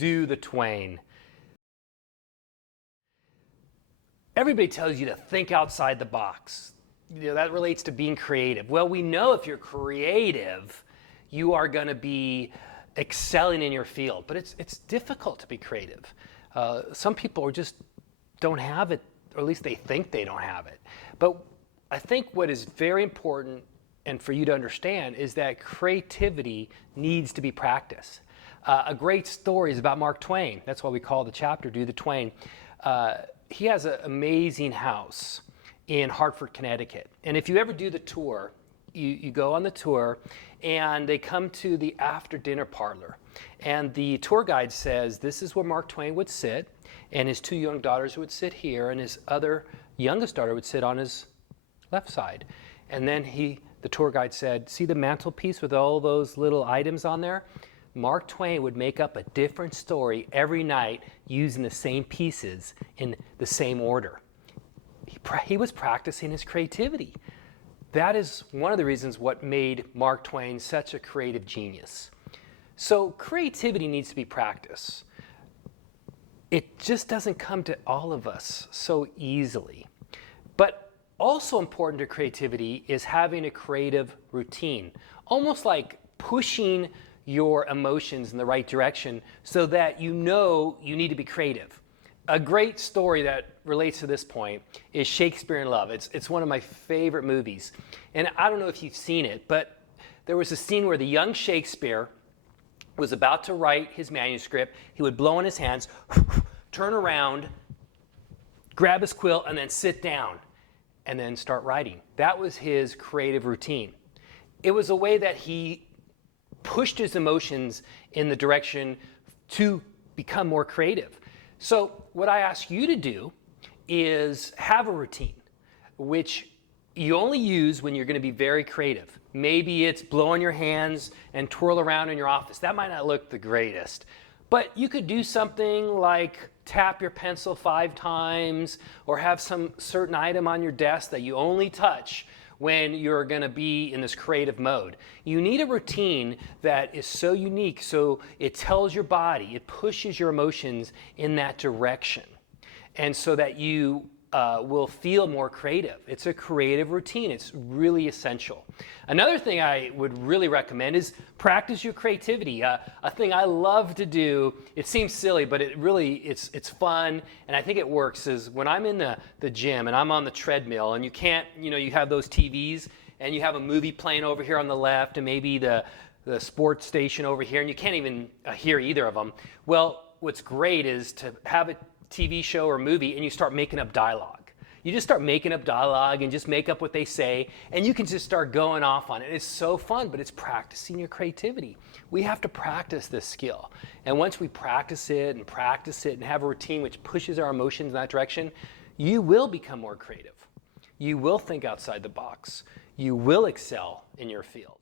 do the Twain. Everybody tells you to think outside the box. That relates to being creative. Well, we know if you're creative, you are going to be excelling in your field, but it's difficult to be creative. Some people just don't have it, or at least they think they don't have it. But I think what is very important and for you to understand is that creativity needs to be practiced. A great story is about Mark Twain. That's why we call the chapter Do the Twain. He has an amazing house in Hartford, Connecticut. And if you ever do the tour, you go on the tour and they come to the after dinner parlor. And the tour guide says, this is where Mark Twain would sit, and his two young daughters would sit here, and his other youngest daughter would sit on his left side. And then the tour guide said, see the mantelpiece with all those little items on there? Mark Twain would make up a different story every night using the same pieces in the same order. He was practicing his creativity. That is one of the reasons what made Mark Twain such a creative genius. So creativity needs to be practiced. It just doesn't come to all of us so easily. But also important to creativity is having a creative routine, almost like pushing your emotions in the right direction so that you know you need to be creative. A great story that relates to this point is Shakespeare in Love. It's one of my favorite movies. And I don't know if you've seen it, but there was a scene where the young Shakespeare was about to write his manuscript. He would blow in his hands, turn around, grab his quill, and then sit down and then start writing. That was his creative routine. It was a way that he pushed his emotions in the direction to become more creative. So what I ask you to do is have a routine, which you only use when you're going to be very creative. Maybe it's blow on your hands and twirl around in your office. That might not look the greatest. But you could do something like tap your pencil 5 times or have some certain item on your desk that you only touch when you're going to be in this creative mode. You need a routine that is so unique so it tells your body, it pushes your emotions in that direction, and so that you will feel more creative. It's a creative routine. It's really essential. Another thing I would really recommend is practice your creativity. A thing I love to do, it seems silly, but it's fun, and I think it works, is when I'm in the gym and I'm on the treadmill and you have those TVs and you have a movie playing over here on the left and maybe the sports station over here, and you can't even hear either of them. Well, what's great is to have a TV show or movie and you start making up dialogue. You just start making up dialogue and just make up what they say, and you can just start going off on it. It's so fun, but it's practicing your creativity. We have to practice this skill. And once we practice it and have a routine which pushes our emotions in that direction, you will become more creative. You will think outside the box. You will excel in your field.